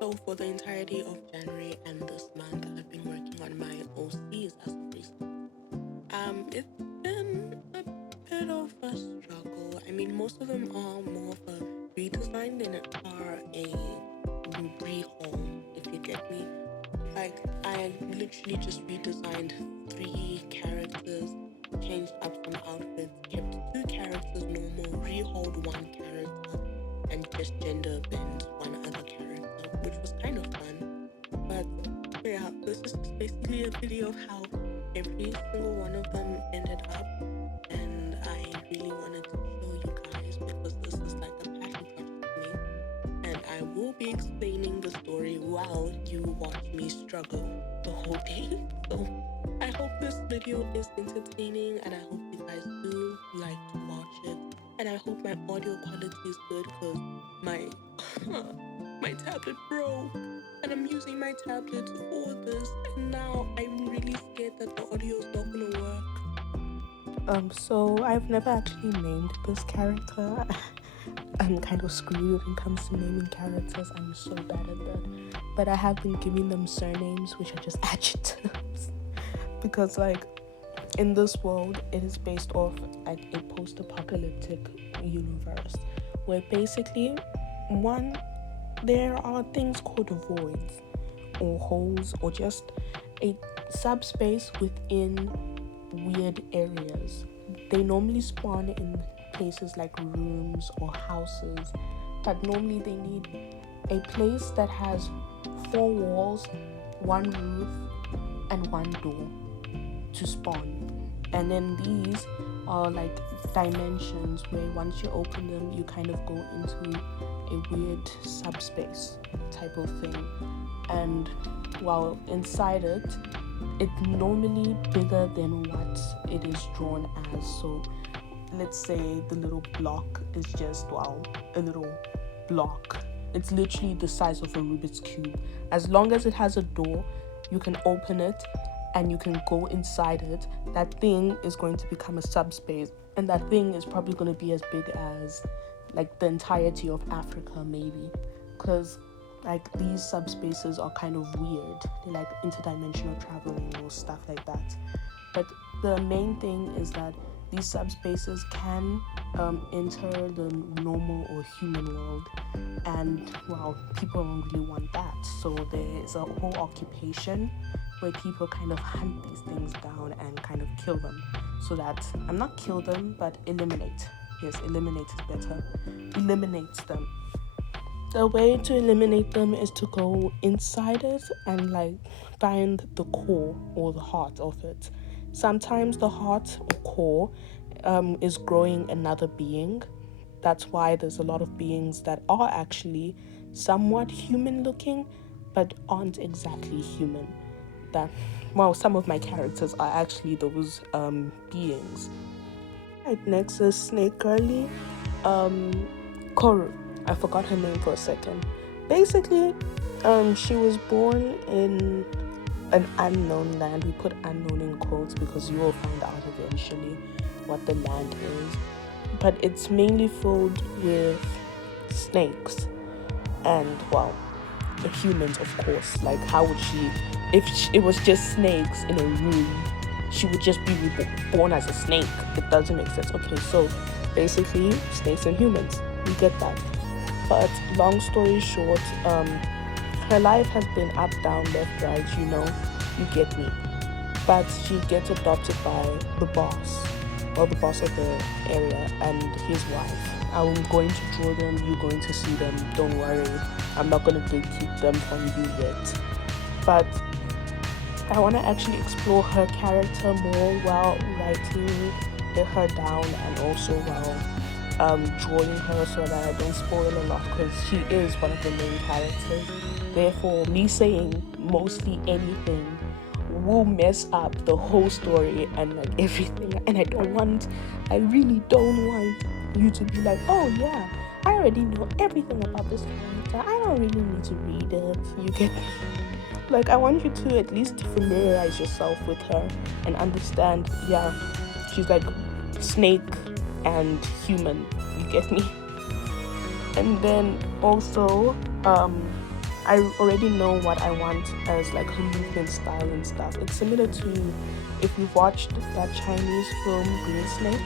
So for the entirety of January and this month, I've been working on my OCs as of recent. It's been a bit of a struggle. I mean, most of them are more of a redesign than it are a rehaul, if you get me. Like, I literally just redesigned 3 characters, changed up some outfits, kept 2 characters normal, rehauled 1 character, and just gender bent one other character, which was kind of fun. But yeah, this is just basically a video of how every single one of them ended up, and I really wanted to show you guys because this is like a passion project for me, and I will be explaining the story while you watch me struggle the whole day. So I hope this video is entertaining, and I hope you guys do like to watch it. And I hope my audio quality is good because my my tablet broke, and I'm using my tablet for this, and now I'm really scared that the audio is not gonna work. So I've never actually named this character. I'm kind of screwed when it comes to naming characters. I'm so bad at that. But I have been giving them surnames, which are just adjectives. Because, like, in this world, it is based off like a post-apocalyptic universe where basically, one, there are things called voids or holes or just a subspace within weird areas. They normally spawn in places like rooms or houses, but normally they need a place that has 4 walls, 1 roof, and 1 door to spawn. And then these are like dimensions where once you open them, you kind of go into a weird subspace type of thing. And while inside it, it's normally bigger than what it is drawn as. So let's say the little block is just, a little block. It's literally the size of a Rubik's Cube. As long as it has a door, you can open it and you can go inside it. That thing is going to become a subspace, and that thing is probably going to be as big as like the entirety of Africa, maybe, because like these subspaces are kind of weird. They're like interdimensional traveling or stuff like that. But the main thing is that these subspaces can enter the normal or human world, and people don't really want that. So there's a whole occupation where people kind of hunt these things down and kind of kill them, so that not kill them but eliminate. Yes, eliminate is better. Eliminates them. The way to eliminate them is to go inside it and like find the core or the heart of it. Sometimes the heart or core is growing another being. That's why there's a lot of beings that are actually somewhat human looking but aren't exactly human. Some of my characters are actually those beings. Right, next is Snake Girlie. Koru. I forgot her name for a second. Basically, she was born in an unknown land. We put unknown in quotes because you will find out eventually what the land is. But it's mainly filled with snakes and, humans, of course. Like, how would she, it was just snakes in a room, she would just be born as a snake? It doesn't make sense. Okay, so basically, snakes and humans. We get that. But long story short, her life has been up, down, left, right, you get me. But she gets adopted by the boss of the area and his wife. I'm going to draw them, you're going to see them, don't worry. I'm not going to gatekeep them from you yet. But I want to actually explore her character more while writing her down, and also while drawing her, so that I don't spoil a lot, because she is one of the main characters. Therefore, me saying mostly anything will mess up the whole story and like everything, and I really don't want you to be like, oh yeah, I already know everything about this character, I don't really need to read it, you get me? Like, I want you to at least familiarize yourself with her and understand, yeah, she's like snake and human, you get me? And then also, I already know what I want as like her movement style and stuff. It's similar to if you've watched that Chinese film Green Snake.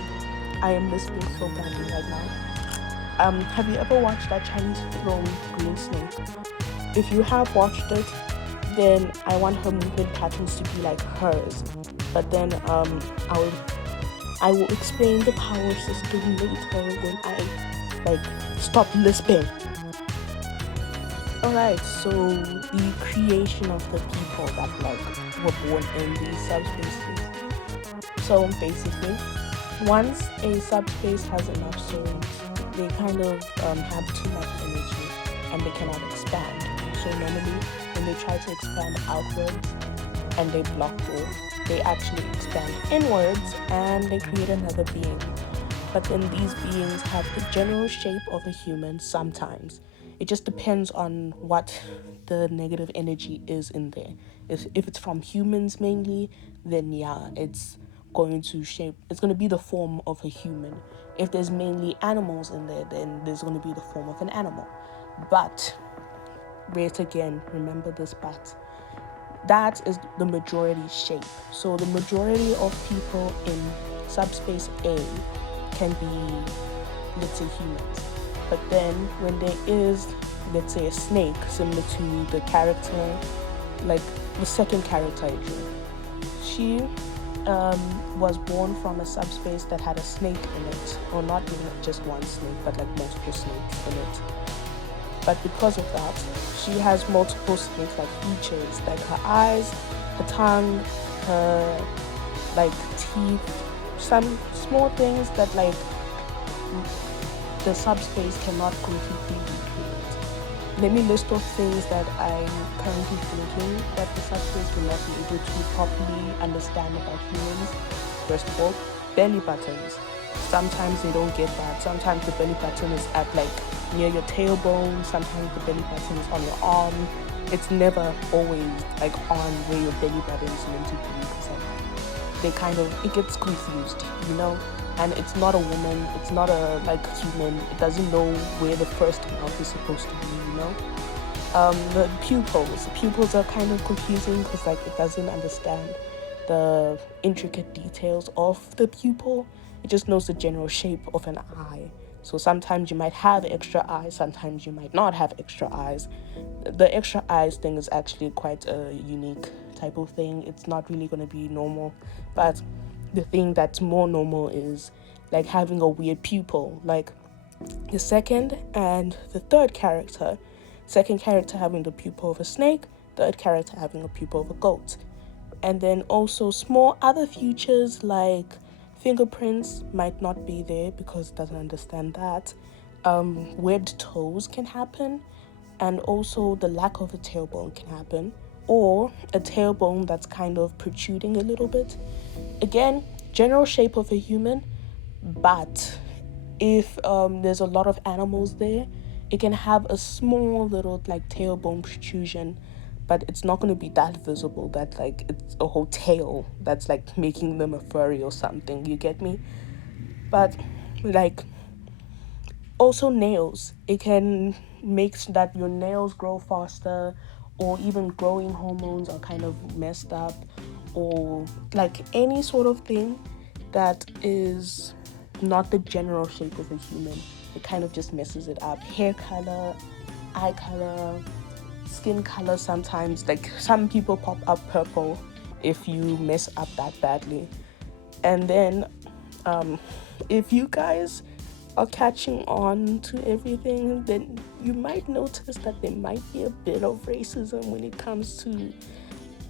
I am listening so badly right now. Have you ever watched that Chinese film Green Snake? If you have watched it, then I want her movement patterns to be like hers. But then I will explain the power system later when I like stop lisping. Alright, so the creation of the people that like were born in these subspaces. So basically, once a subspace has enough souls, they kind of have too much energy and they cannot expand. So normally, when they try to expand outwards and they block off, they actually expand inwards and they create another being. But then these beings have the general shape of a human sometimes. It just depends on what the negative energy is in there. If it's from humans mainly, then yeah, it's going to be the form of a human. If there's mainly animals in there, then there's going to be the form of an animal. But wait again, remember this but. That is the majority shape. So the majority of people in subspace A can be, let's say, humans. But then when there is, let's say, a snake, similar to the character, like the second character I drew, she was born from a subspace that had a snake in it, or not even just one snake, but like multiple snakes in it. But because of that, she has multiple snake-like features, like her eyes, her tongue, her like teeth, some small things that like the subspace cannot completely recreate. Let me list off things that I'm currently thinking that the subspace will not be able to properly understand about humans. First of all, belly buttons. Sometimes they don't get that. Sometimes the belly button is at like near your tailbone. Sometimes the belly button is on your arm. It's never always like on where your belly button is meant to be. It gets confused, you know? And it's not a woman, it's not a like human. It doesn't know where the first mouth is supposed to be, you know? The pupils are kind of confusing because like it doesn't understand the intricate details of the pupil. It just knows the general shape of an eye. So sometimes you might have extra eyes, sometimes you might not have extra eyes. The extra eyes thing is actually quite a unique type of thing. It's not really going to be normal, but the thing that's more normal is like having a weird pupil, like the second and the third character. Second character having the pupil of a snake, third character having a pupil of a goat. And then also small other features like fingerprints might not be there because it doesn't understand that. Webbed toes can happen, and also the lack of a tailbone can happen, or a tailbone that's kind of protruding a little bit. Again, general shape of a human, but if there's a lot of animals there, it can have a small little like tailbone protrusion, but it's not going to be that visible that like it's a whole tail that's like making them a furry or something, you get me? But like also nails, it can make so that your nails grow faster, or even growing hormones are kind of messed up, or like any sort of thing that is not the general shape of a human. It kind of just messes it up. Hair color, eye color, skin color, sometimes like some people pop up purple if you mess up that badly. And then if you guys are catching on to everything, then you might notice that there might be a bit of racism when it comes to,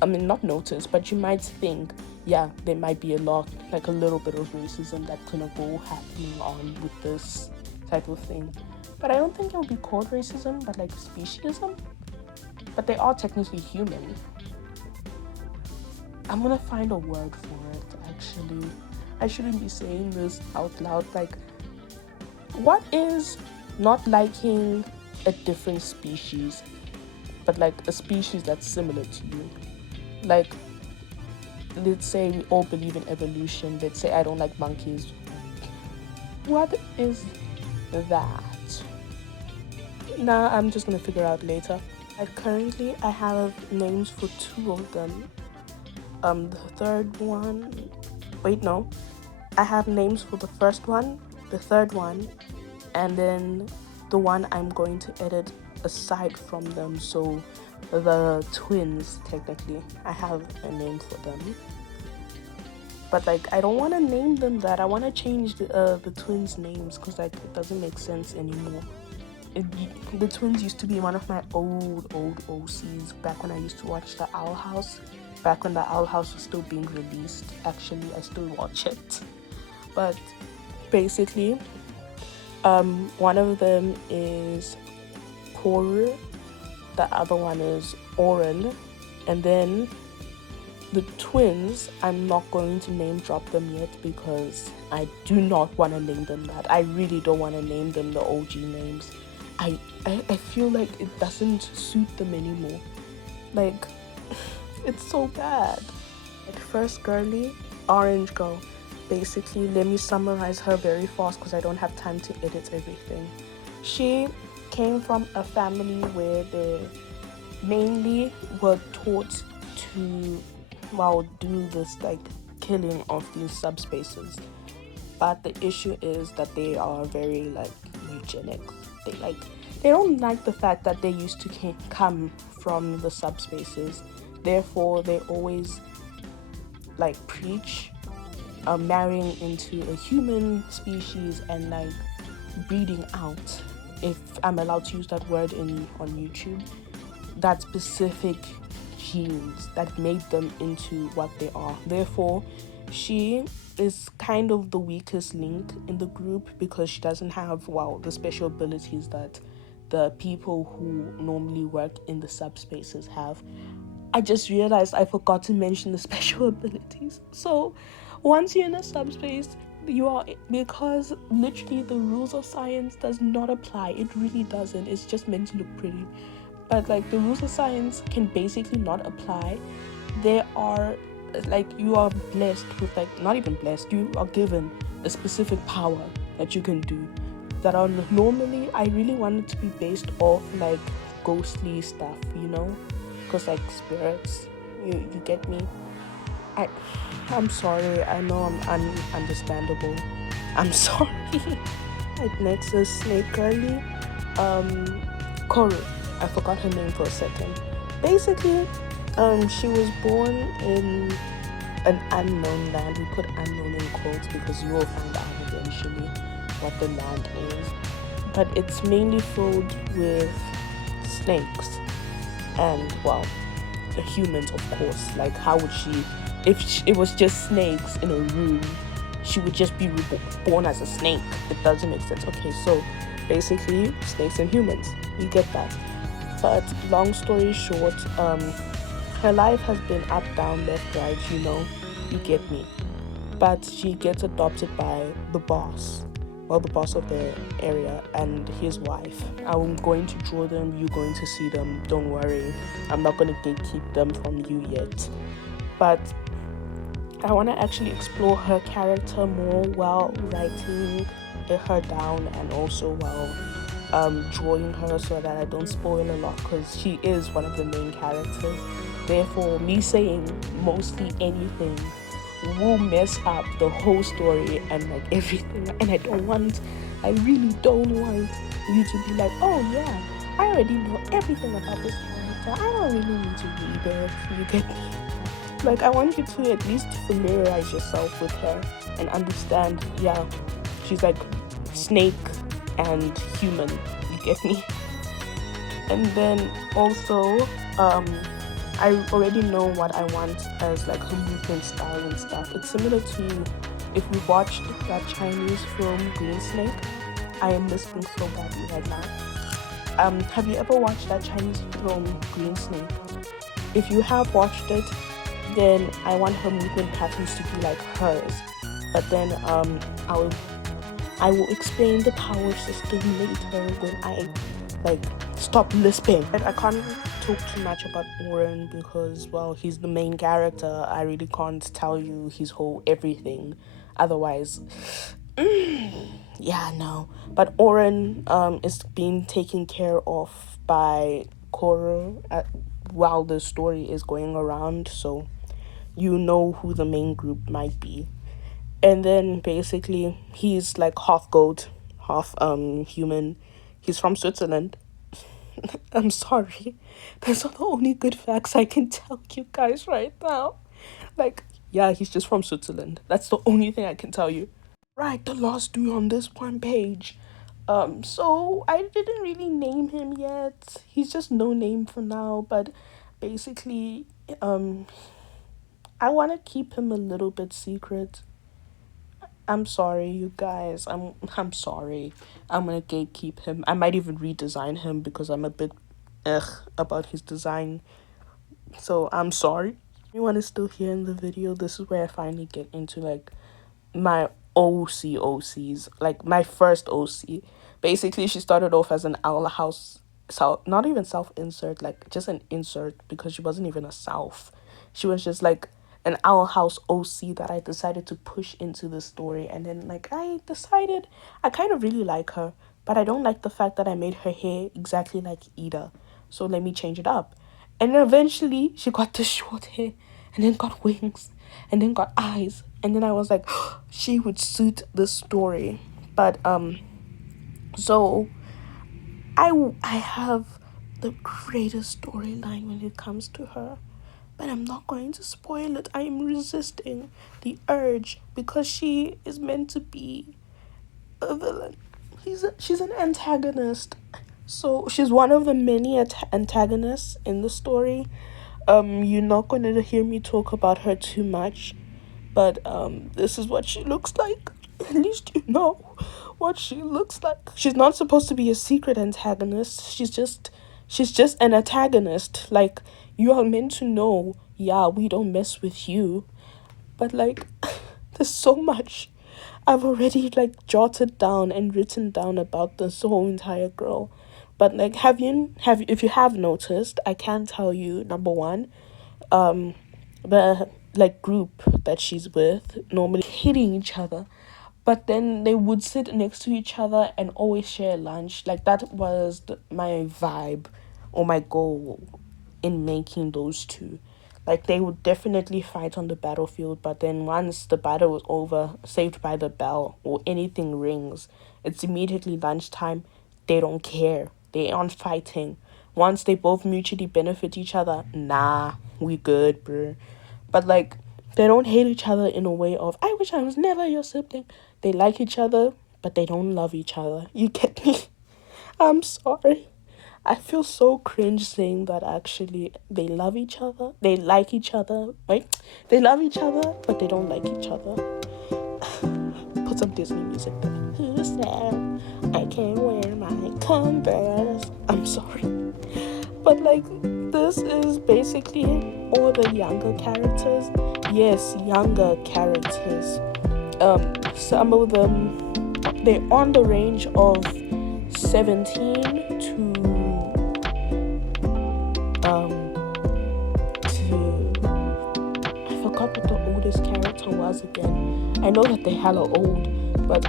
not notice, but you might think, yeah, there might be a little bit of racism that kind of go happening on with this type of thing. But I don't think it would be called racism, but like speciesism. But they are technically human. I'm gonna find a word for it, actually. I shouldn't be saying this out loud. Like, what is not liking a different species, but like a species that's similar to you? Like, let's say we all believe in evolution. Let's say I don't like monkeys. What is that? Nah, I'm just gonna figure out later. Like currently, I have names for two of them. The third one, wait, no, I have names for the first one, the third one, and then the one I'm going to edit aside from them. So the twins, technically, I have a name for them. But like, I don't want to name them that. I want to change the twins' names because like it doesn't make sense anymore. It, the twins used to be one of my old OCs back when I used to watch the Owl House. Back when the Owl House was still being released. Actually, I still watch it. But basically, one of them is Koru, the other one is Oren, and then the twins, I'm not going to name drop them yet because I do not want to name them that. I really don't want to name them the OG names. I feel like it doesn't suit them anymore. Like, it's so bad. At first, girly, Orange Girl. Basically, let me summarize her very fast because I don't have time to edit everything. She came from a family where they mainly were taught to, well, do this like killing of these subspaces. But the issue is that they are very like eugenics. They don't like the fact that they used to come from the subspaces. Therefore, they always like preach marrying into a human species and like breeding out, if I'm allowed to use that word on YouTube, that specific genes that made them into what they are. Therefore, she is kind of the weakest link in the group because she doesn't have, well, the special abilities that the people who normally work in the subspaces have. I just realized I forgot to mention the special abilities. So once you're in a subspace, you are, because literally the rules of science does not apply. It really doesn't. It's just meant to look pretty. But like the rules of science can basically not apply. There are like, you are blessed with, like, not even blessed, you are given a specific power that you can do that are normally, I really want it to be based off like ghostly stuff, you know, because like spirits, you get me. I'm sorry, I know I'm understandable, I'm sorry. Right, next is Snake Girlie, Koru. I forgot her name for a second. Basically, she was born in an unknown land. We put unknown in quotes because you will find out eventually what the land is. But it's mainly filled with snakes and, well, the humans, of course. Like, how would she, if it was just snakes in a room, she would just be born as a snake. It doesn't make sense. Okay, so basically, snakes and humans. You get that. But long story short, her life has been up, down, left, right, you know, you get me. But she gets adopted by the boss, well, the boss of the area and his wife. I'm going to draw them, you're going to see them, don't worry. I'm not going to gatekeep them from you yet. But I want to actually explore her character more while writing her down and also while drawing her so that I don't spoil a lot because she is one of the main characters. Therefore, me saying mostly anything will mess up the whole story and like everything. And I really don't want you to be like, oh yeah, I already know everything about this character. I don't really need to read it. You get me? Like, I want you to at least familiarize yourself with her and understand, yeah, she's like snake and human. You get me? And then also, I already know what I want as like her movement style and stuff. It's similar to if we watched that Chinese film Green Snake. I am listening so badly right now. Have you ever watched that Chinese film Green Snake? If you have watched it, then I want her movement patterns to be like hers. But then I will explain the power system later when I like stop lisping. I can't talk too much about Oren because, well, he's the main character. I really can't tell you his whole everything. Otherwise, yeah, no. But Oren is being taken care of by Koro while the story is going around, so you know who the main group might be. And then basically he's like half goat, half human. He's from Switzerland. I'm sorry. Those are the only good facts I can tell you guys right now. Like, yeah, he's just from Switzerland. That's the only thing I can tell you. Right, the last dude on this one page. So I didn't really name him yet. He's just no name for now, but basically, I want to keep him a little bit secret. I'm sorry, you guys. I'm sorry. I'm gonna gatekeep him. I might even redesign him because I'm a bit about his design. So I'm sorry. Anyone is still here in the video, this is where I finally get into like my OCs, like my first OC. Basically, she started off as an owl house, not even self insert, like just an insert because she wasn't even a self. She was just like an owl house OC that I decided to push into the story, and then like I decided I kind of really like her, but I don't like the fact that I made her hair exactly like Ida. So let me change it up. And eventually she got the short hair and then got wings and then got eyes, and then I was like she would suit the story. But so I have the greatest storyline when it comes to her, but I'm not going to spoil it. I am resisting the urge because she is meant to be a villain. She's an antagonist. So she's one of the many antagonists in the story. You're not going to hear me talk about her too much, but this is what she looks like. At least you know what she looks like. She's not supposed to be a secret antagonist. She's just an antagonist. Like, you are meant to know, yeah, we don't mess with you. But like there's so much I've already like jotted down and written down about this whole entire girl. But like if you have noticed, I can tell you, number one, the like group that she's with normally hating each other, but then they would sit next to each other and always share lunch. Like that was my vibe or my goal in making those two. Like they would definitely fight on the battlefield, but then once the battle was over, Saved by the Bell or anything rings, it's immediately lunchtime. They don't care. They aren't fighting. Once they both mutually benefit each other, nah, we good, bro. But like they don't hate each other in a way of I wish I was never your sibling. They like each other, but they don't love each other. You get me? I'm sorry. I feel so cringe saying that actually they love each other. They like each other. Right? They love each other, but they don't like each other. Put some Disney music there. Who's there? I can't wear my Converse. I'm sorry. But like this is basically all the younger characters. Yes, younger characters. Some of them they're on the range of 17 to I forgot what the oldest character was again. I know that they're hella old, but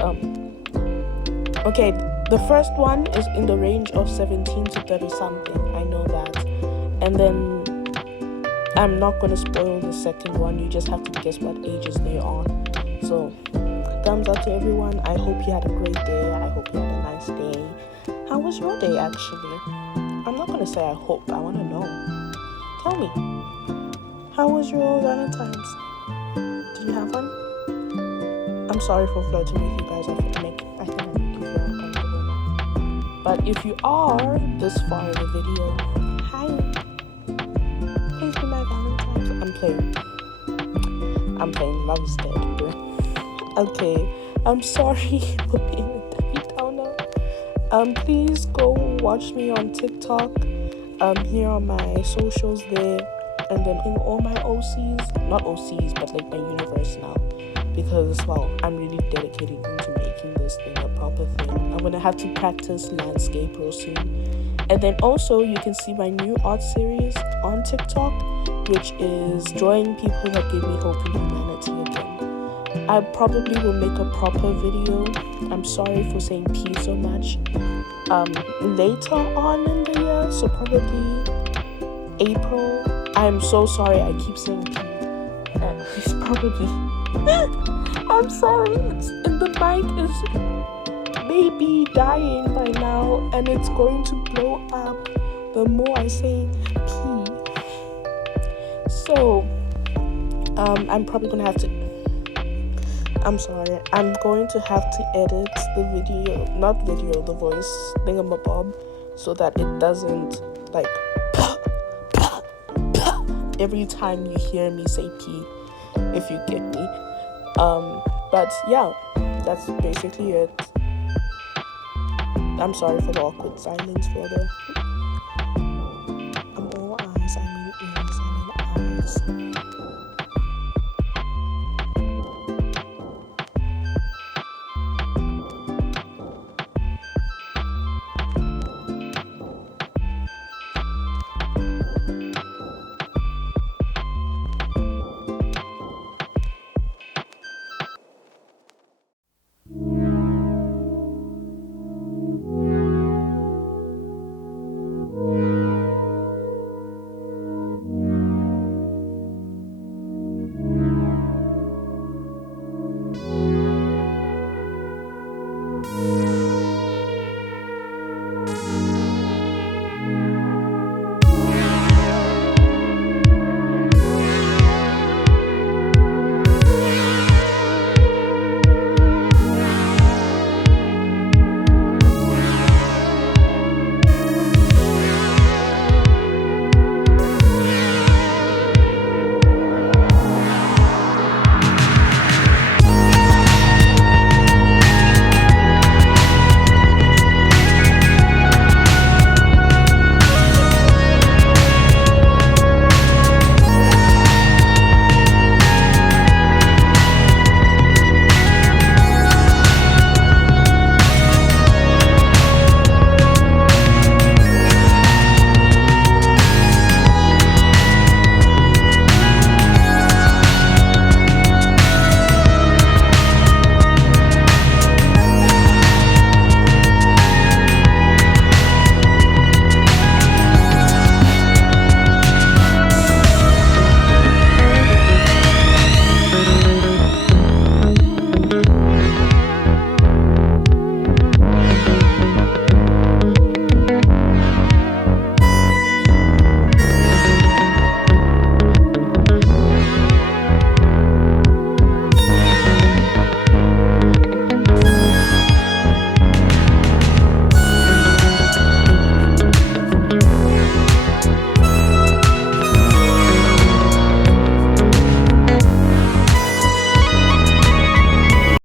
okay, the first one is in the range of 17 to 30 something. I know that. And then I'm not gonna spoil the second one. You just have to guess what ages they are. So thumbs up to everyone. I hope you had a great day. I hope you had a nice day. How was your day actually? I'm not gonna say I hope. I wanna know. Tell me. How was your Valentine's? Did you have one? I'm sorry for flirting with you guys. I think I make you feel uncomfortable now. But if you are this far in the video, hi. Please be my Valentine's. I'm playing Love is Dead, bro. Okay. I'm sorry for being a Debbie Downer. Please go watch me on TikTok. Here are my socials there. And then in all my OCs, not OCs, but like my universe now, because well, I'm really dedicated into making this thing a proper thing. I'm gonna have to practice landscape real soon. And then also you can see my new art series on TikTok, which is drawing people that give me hope in humanity again. I probably will make a proper video. I'm sorry for saying peace so much. later on in the year, so probably April. I'm so sorry, I keep saying P. It's probably I'm sorry, the mic is maybe dying by now, and it's going to blow up the more I say P. So I'm probably gonna have to I'm going to have to edit the voice thingamabob, so that it doesn't like every time you hear me say P, if you get me. But yeah, that's basically it. I'm sorry for the awkward silence for the